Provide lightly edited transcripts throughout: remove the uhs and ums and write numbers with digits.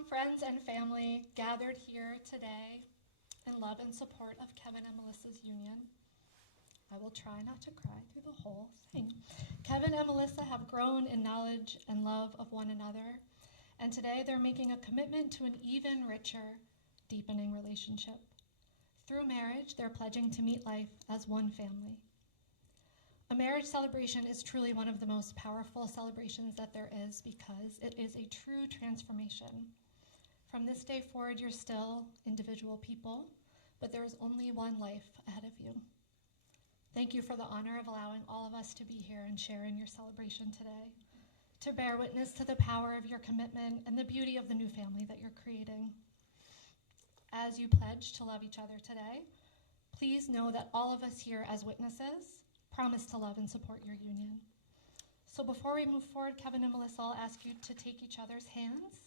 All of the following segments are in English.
from friends and family gathered here today in love and support of Kevin and Melissa's union. I will try not to cry through the whole thing. Kevin and Melissa have grown in knowledge and love of one another, and today they're making a commitment to an even richer, deepening relationship. Through marriage, they're pledging to meet life as one family. A marriage celebration is truly one of the most powerful celebrations that there is because it is a true transformation. From this day forward, you're still individual people, but there is only one life ahead of you. Thank you for the honor of allowing all of us to be here and share in your celebration today, to bear witness to the power of your commitment and the beauty of the new family that you're creating. As you pledge to love each other today, please know that all of us here as witnesses promise to love and support your union. So before we move forward, Kevin and Melissa, I'll ask you to take each other's hands.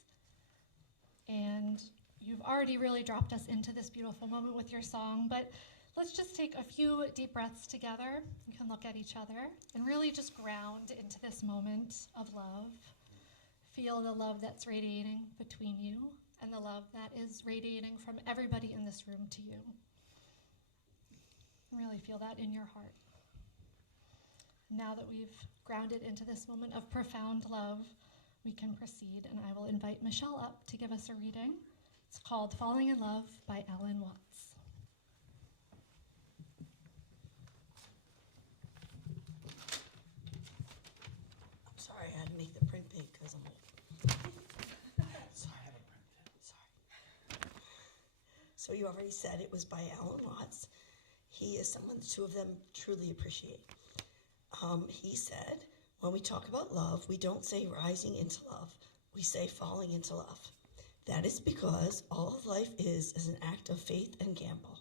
And you've already really dropped us into this beautiful moment with your song, but let's just take a few deep breaths together. You can look at each other and really just ground into this moment of love. Feel the love that's radiating between you and the love that is radiating from everybody in this room to you. Really feel that in your heart. Now that we've grounded into this moment of profound love, we can proceed, and I will invite Michelle up to give us a reading. It's called Falling in Love by Alan Watts. I'm sorry, I had to make the print big because I'm old. Sorry. So you already said it was by Alan Watts. He is someone the two of them truly appreciate. He said, when we talk about love, we don't say rising into love. We say falling into love. That is because all of life is an act of faith and gamble.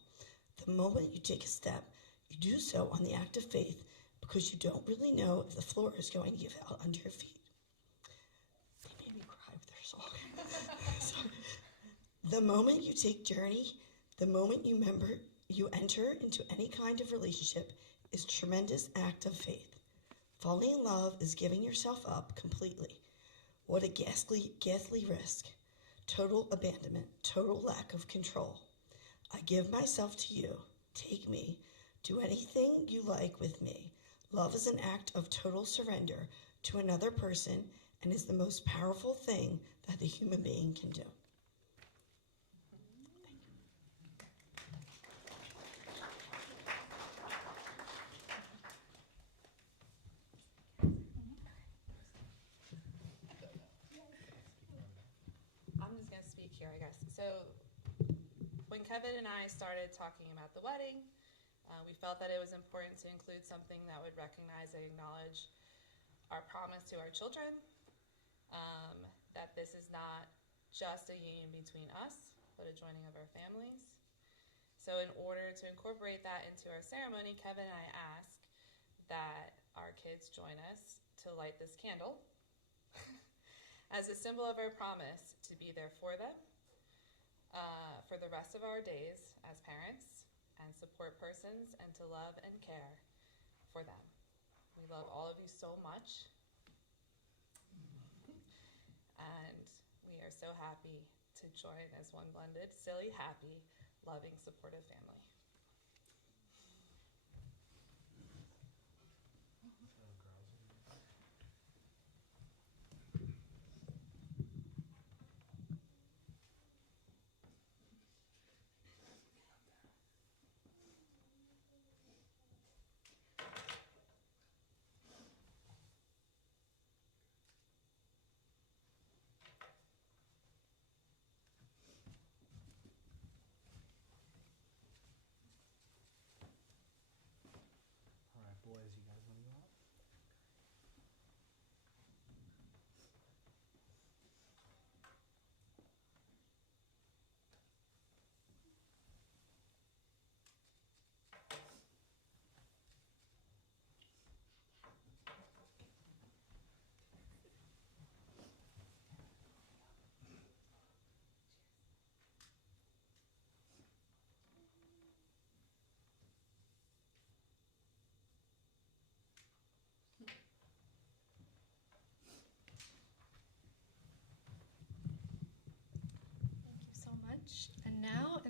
The moment you take a step, you do so on the act of faith because you don't really know if the floor is going to give out under your feet. They made me cry with their song. So, the moment you take journey, the moment you enter into any kind of relationship is a tremendous act of faith. Falling in love is giving yourself up completely. What a ghastly risk. Total abandonment, total lack of control. I give myself to you. Take me. Do anything you like with me. Love is an act of total surrender to another person and is the most powerful thing that the human being can do. I'm just going to speak here, I guess. So when Kevin and I started talking about the wedding, we felt that it was important to include something that would recognize and acknowledge our promise to our children, that this is not just a union between us, but a joining of our families. So in order to incorporate that into our ceremony, Kevin and I ask that our kids join us to light this candle as a symbol of our promise to be there for them for the rest of our days as parents and support persons and to love and care for them. We love all of you so much, and we are so happy to join as one blended, silly, happy, loving, supportive family.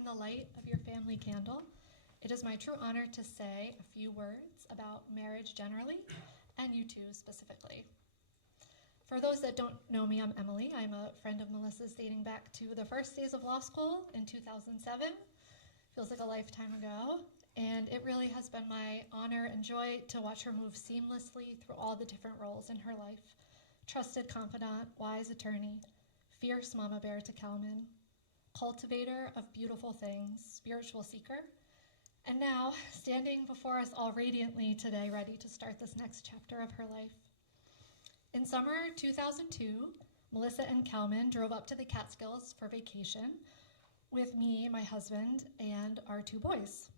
in the light of your family candle, it is my true honor to say a few words about marriage generally, and you two specifically. For those that don't know me, I'm Emily. I'm a friend of Melissa's dating back to the first days of law school in 2007. Feels like a lifetime ago. And it really has been my honor and joy to watch her move seamlessly through all the different roles in her life. Trusted confidant, wise attorney, fierce mama bear to Kalman, cultivator of beautiful things, spiritual seeker, and now standing before us all radiantly today, ready to start this next chapter of her life. In summer 2002, Melissa and Kalman drove up to the Catskills for vacation with me, my husband, and our two boys.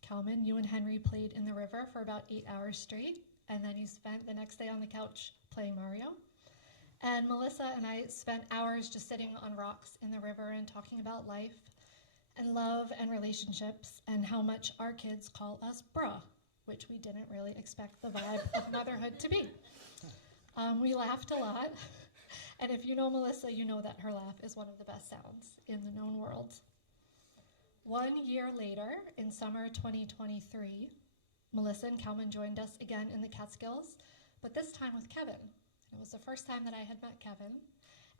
Kalman, you and Henry played in the river for about 8 hours straight, and then you spent the next day on the couch playing Mario. And Melissa and I spent hours just sitting on rocks in the river and talking about life and love and relationships and how much our kids call us bruh, which we didn't really expect the vibe of motherhood to be. We laughed a lot, and if you know Melissa, you know that her laugh is one of the best sounds in the known world. 1 year later, in summer 2023, Melissa and Kalman joined us again in the Catskills, but this time with Kevin. It was the first time that I had met Kevin,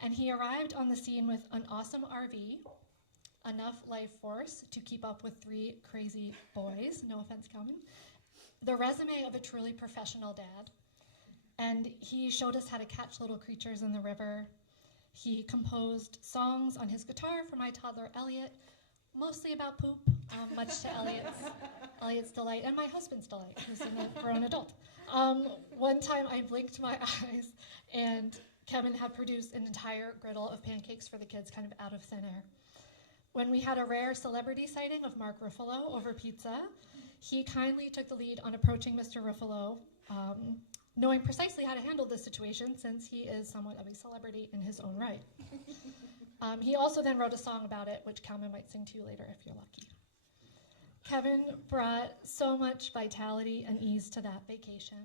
and he arrived on the scene with an awesome RV, enough life force to keep up with 3 crazy boys, no offense, Kalman, the resume of a truly professional dad, and he showed us how to catch little creatures in the river. He composed songs on his guitar for my toddler Elliot, mostly about poop, much to Elliot's delight, and my husband's delight, who's a grown adult. One time I blinked my eyes, and Kevin had produced an entire griddle of pancakes for the kids, kind of out of thin air. When we had a rare celebrity sighting of Mark Ruffalo over pizza, he kindly took the lead on approaching Mr. Ruffalo, knowing precisely how to handle this situation since he is somewhat of a celebrity in his own right. He also then wrote a song about it, which Kalman might sing to you later if you're lucky. Kevin brought so much vitality and ease to that vacation,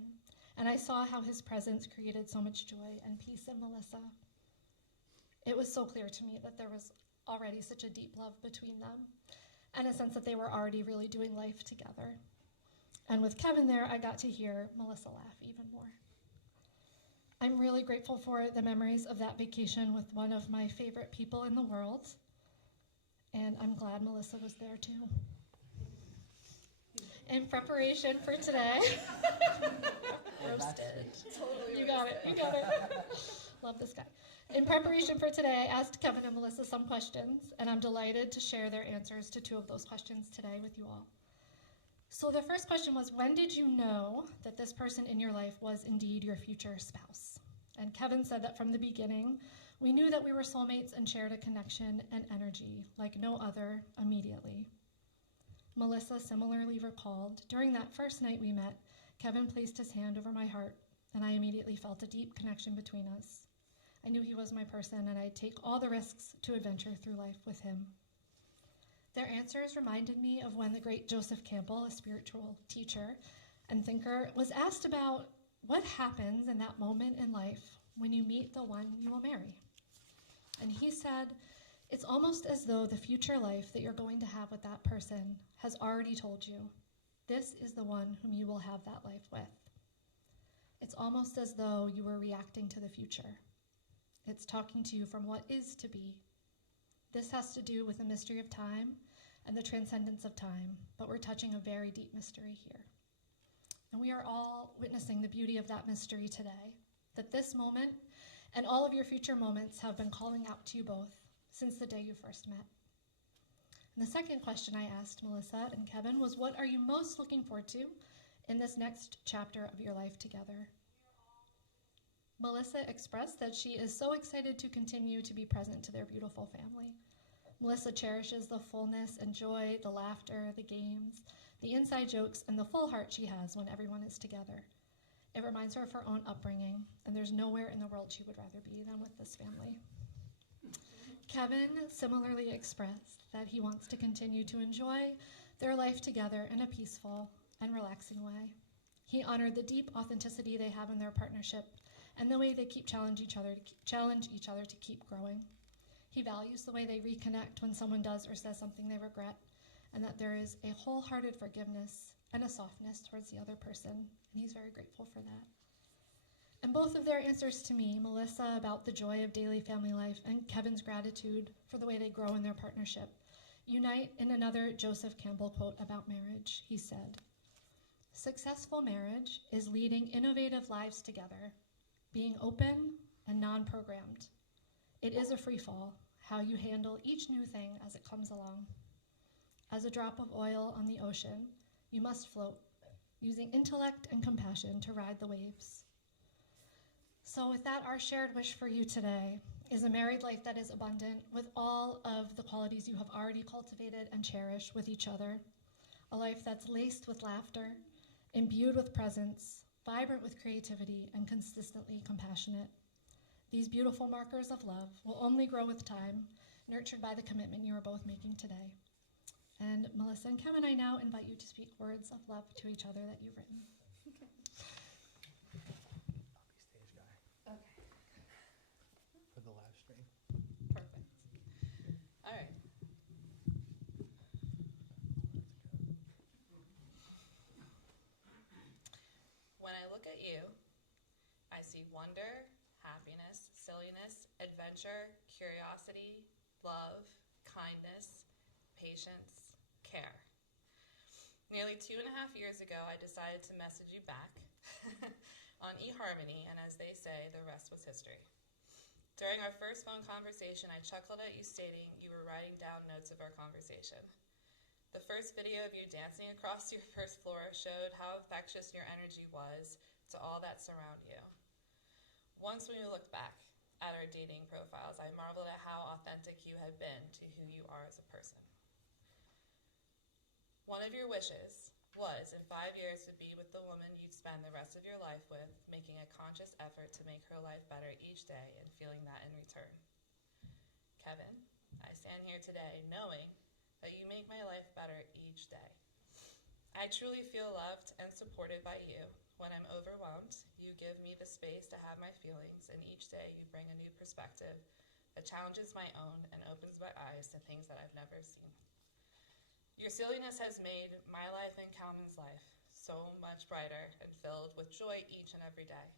and I saw how his presence created so much joy and peace in Melissa. It was so clear to me that there was already such a deep love between them, and a sense that they were already really doing life together. And with Kevin there, I got to hear Melissa laugh even more. I'm really grateful for the memories of that vacation with one of my favorite people in the world, and I'm glad Melissa was there too. In preparation for today, roasted. Totally you got it. Love this guy. In preparation for today, I asked Kevin and Melissa some questions, and I'm delighted to share their answers to 2 of those questions today with you all. So the first question was, when did you know that this person in your life was indeed your future spouse? And Kevin said that from the beginning, we knew that we were soulmates and shared a connection and energy like no other immediately. Melissa similarly recalled, during that first night we met, Kevin placed his hand over my heart, and I immediately felt a deep connection between us. I knew he was my person, and I'd take all the risks to adventure through life with him. Their answers reminded me of when the great Joseph Campbell, a spiritual teacher and thinker, was asked about what happens in that moment in life when you meet the one you will marry. And he said, it's almost as though the future life that you're going to have with that person has already told you, this is the one whom you will have that life with. It's almost as though you were reacting to the future. It's talking to you from what is to be. This has to do with the mystery of time and the transcendence of time, but we're touching a very deep mystery here. And we are all witnessing the beauty of that mystery today, that this moment and all of your future moments have been calling out to you both since the day you first met. And the second question I asked Melissa and Kevin was, what are you most looking forward to in this next chapter of your life together? Melissa expressed that she is so excited to continue to be present to their beautiful family. Melissa cherishes the fullness and joy, the laughter, the games, the inside jokes, and the full heart she has when everyone is together. It reminds her of her own upbringing, and there's nowhere in the world she would rather be than with this family. Kevin similarly expressed that he wants to continue to enjoy their life together in a peaceful and relaxing way. He honored the deep authenticity they have in their partnership and the way they keep challenge each other to keep growing. He values the way they reconnect when someone does or says something they regret, and that there is a wholehearted forgiveness and a softness towards the other person, and he's very grateful for that. And both of their answers to me, Melissa about the joy of daily family life and Kevin's gratitude for the way they grow in their partnership, unite in another Joseph Campbell quote about marriage. He said, "Successful marriage is leading innovative lives together, being open and non-programmed. It is a free fall, how you handle each new thing as it comes along. As a drop of oil on the ocean, you must float, using intellect and compassion to ride the waves." So with that, our shared wish for you today is a married life that is abundant with all of the qualities you have already cultivated and cherished with each other, a life that's laced with laughter, imbued with presence, vibrant with creativity, and consistently compassionate. These beautiful markers of love will only grow with time, nurtured by the commitment you are both making today. And Melissa and Kevin, I now invite you to speak words of love to each other that you've written. Stage guy Okay. for the live stream. Perfect. All right. When I look at you, I see wonder, happiness, silliness, adventure, curiosity, love, kindness, patience, care. Nearly 2.5 years ago, I decided to message you back on eHarmony, and as they say, the rest was history. During our first phone conversation, I chuckled at you stating you were writing down notes of our conversation. The first video of you dancing across your first floor showed how infectious your energy was to all that surround you. Once when we looked back at our dating profiles, I marveled at how authentic you had been to who you are as a person. One of your wishes was, in 5 years, to be with the woman you'd spend the rest of your life with, making a conscious effort to make her life better each day and feeling that in return. Kevin, I stand here today knowing that you make my life better each day. I truly feel loved and supported by you. When I'm overwhelmed, you give me the space to have my feelings, and each day you bring a new perspective that challenges my own and opens my eyes to things that I've never seen. Your silliness has made my life and Calvin's life so much brighter and filled with joy each and every day.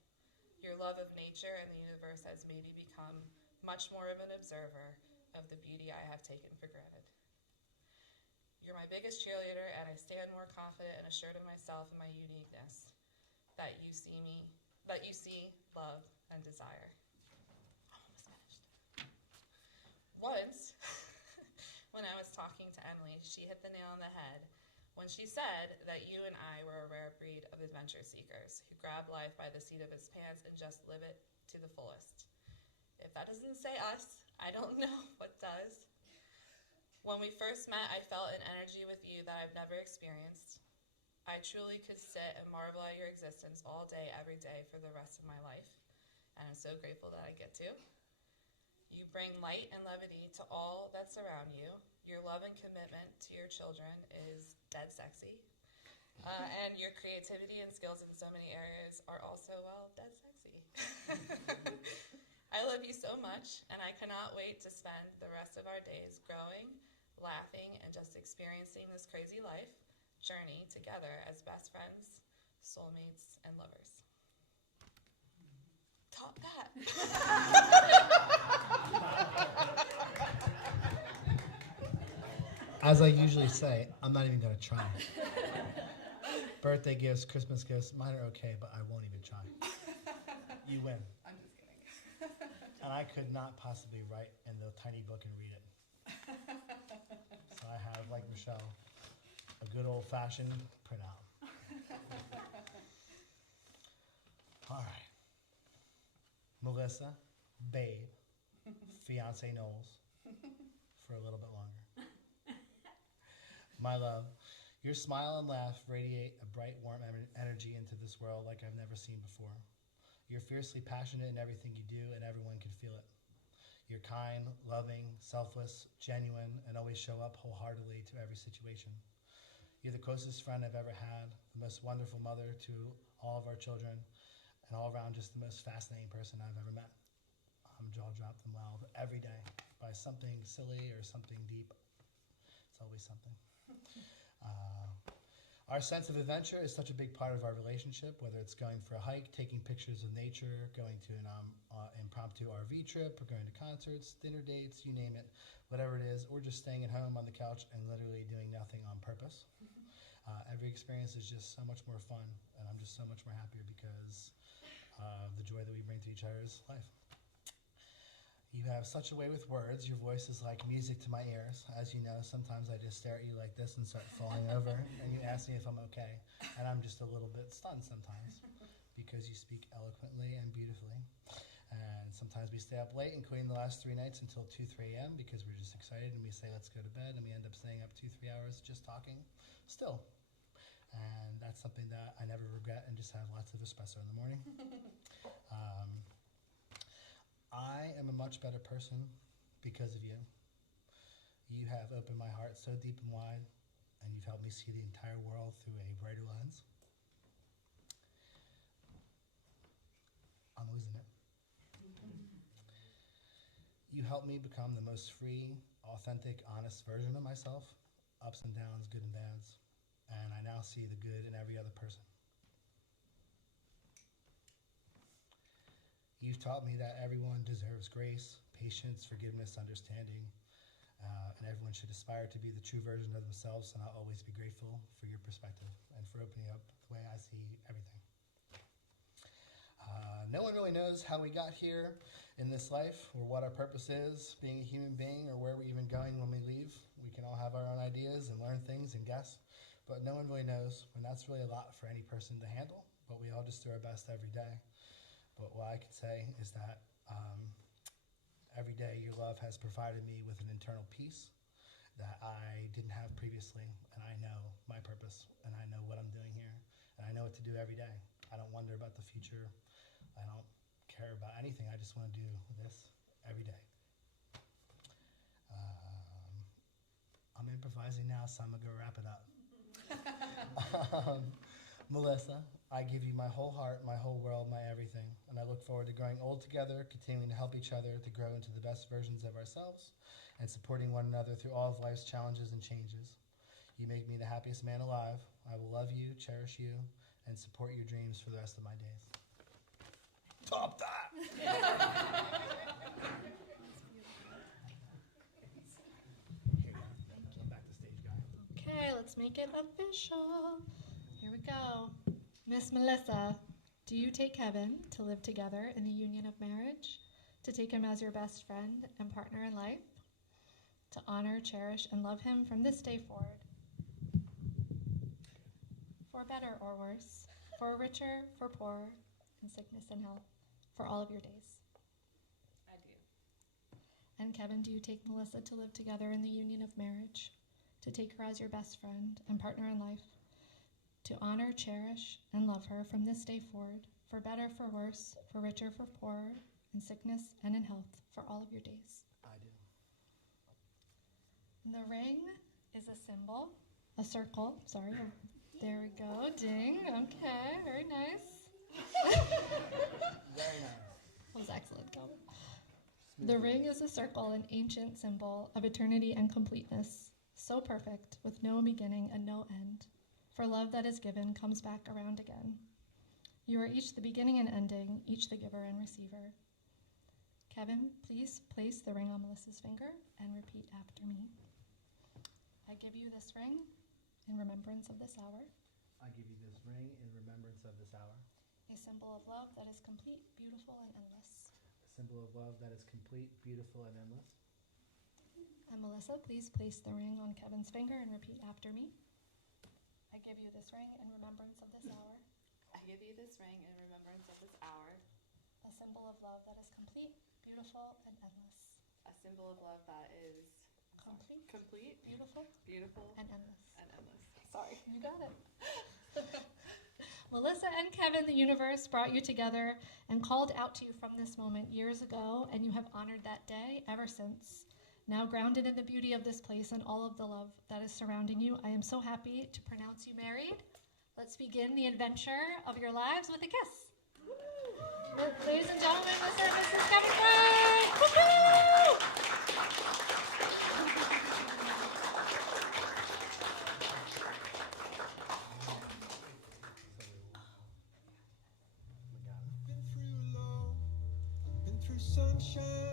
Your love of nature and the universe has made me become much more of an observer of the beauty I have taken for granted. You're my biggest cheerleader, and I stand more confident and assured of myself and my uniqueness that you see, love, and desire. I'm almost finished. Once, when I was talking to Emily, she hit the nail on the head when she said that you and I were a rare breed of adventure seekers who grab life by the seat of its pants and just live it to the fullest. If that doesn't say us, I don't know what does. When we first met, I felt an energy with you that I've never experienced. I truly could sit and marvel at your existence all day, every day for the rest of my life, and I'm so grateful that I get to. You bring light and levity to all that surround you. Your love and commitment to your children is dead sexy. And your creativity and skills in so many areas are also, well, dead sexy. I love you so much, and I cannot wait to spend the rest of our days growing, laughing, and just experiencing this crazy life journey together as best friends, soulmates, and lovers. Top that. As I usually say, I'm not even going to try. Birthday gifts, Christmas gifts, mine are okay, but I won't even try. You win. I'm just kidding. And I could not possibly write in the tiny book and read it. So I have, like Michelle, a good old-fashioned printout. All right. Melissa, babe, fiance Knowles, for a little bit longer. My love, your smile and laugh radiate a bright, warm energy into this world like I've never seen before. You're fiercely passionate in everything you do, and everyone can feel it. You're kind, loving, selfless, genuine, and always show up wholeheartedly to every situation. You're the closest friend I've ever had, the most wonderful mother to all of our children, and all around just the most fascinating person I've ever met. I'm jaw-dropped and loud every day by something silly or something deep. It's always something. Our sense of adventure is such a big part of our relationship, whether it's going for a hike, taking pictures of nature, going to an impromptu RV trip, or going to concerts, dinner dates, you name it, whatever it is, or just staying at home on the couch and literally doing nothing on purpose. Every experience is just so much more fun, and I'm just so much more happier because of the joy that we bring to each other's life. You have such a way with words. Your voice is like music to my ears. As you know, sometimes I just stare at you like this and start falling over, and you ask me if I'm okay, and I'm just a little bit stunned sometimes because you speak eloquently and beautifully. And sometimes we stay up late, including the last 3 nights until 2, 3 a.m. because we're just excited, and we say, let's go to bed, and we end up staying up 2, 3 hours just talking still. And that's something that I never regret, and just have lots of espresso in the morning. I am a much better person because of you. You have opened my heart so deep and wide, and you've helped me see the entire world through a brighter lens. I'm losing it. You helped me become the most free, authentic, honest version of myself, ups and downs, good and bads, and I now see the good in every other person. You've taught me that everyone deserves grace, patience, forgiveness, understanding, and everyone should aspire to be the true version of themselves, and I'll always be grateful for your perspective and for opening up the way I see everything. No one really knows how we got here in this life or what our purpose is, being a human being, or where we're even going when we leave. We can all have our own ideas and learn things and guess, but no one really knows, and that's really a lot for any person to handle, but we all just do our best every day. But what I can say is that every day your love has provided me with an internal peace that I didn't have previously, and I know my purpose, and I know what I'm doing here, and I know what to do every day. I don't wonder about the future. I don't care about anything. I just want to do this every day. I'm improvising now, so I'm going to go wrap it up. Melissa, I give you my whole heart, my whole world, my everything, and I look forward to growing old together, continuing to help each other to grow into the best versions of ourselves, and supporting one another through all of life's challenges and changes. You make me the happiest man alive. I will love you, cherish you, and support your dreams for the rest of my days. Top that! Here you go. I'm back to stage, guy. Okay, let's make it official. Here we go. Miss Melissa, do you take Kevin to live together in the union of marriage, to take him as your best friend and partner in life, to honor, cherish, and love him from this day forward, for better or worse, for richer, for poorer, in sickness and health, for all of your days? I do. And Kevin, do you take Melissa to live together in the union of marriage, to take her as your best friend and partner in life, to honor, cherish, and love her from this day forward, for better, for worse, for richer, for poorer, in sickness and in health, for all of your days? I do. The ring is a symbol, a circle, sorry, there we go, ding, okay, very nice. Very nice. That was excellent, Calvin. The ring is a circle, an ancient symbol of eternity and completeness, so perfect, with no beginning and no end. For love that is given comes back around again. You are each the beginning and ending, each the giver and receiver. Kevin, please place the ring on Melissa's finger and repeat after me. I give you this ring in remembrance of this hour, I give you this ring in remembrance of this hour, a symbol of love that is complete, beautiful, and endless. a symbol of love that is complete, beautiful, and endless. And Melissa, please place the ring on Kevin's finger and repeat after me. I give you this ring in remembrance of this hour, I give you this ring in remembrance of this hour, a symbol of love that is complete, beautiful, and endless. a symbol of love that is Complete, complete, beautiful, beautiful, and endless. and endless. Sorry. You got it. Melissa and Kevin, the universe brought you together and called out to you from this moment years ago, and you have honored that day ever since. Now grounded in the beauty of this place and all of the love that is surrounding you, I am so happy to pronounce you married. Let's begin the adventure of your lives with a kiss. Ladies and gentlemen, Mr. and Mrs. Kevin Frank! Woo-hoo! sunshine.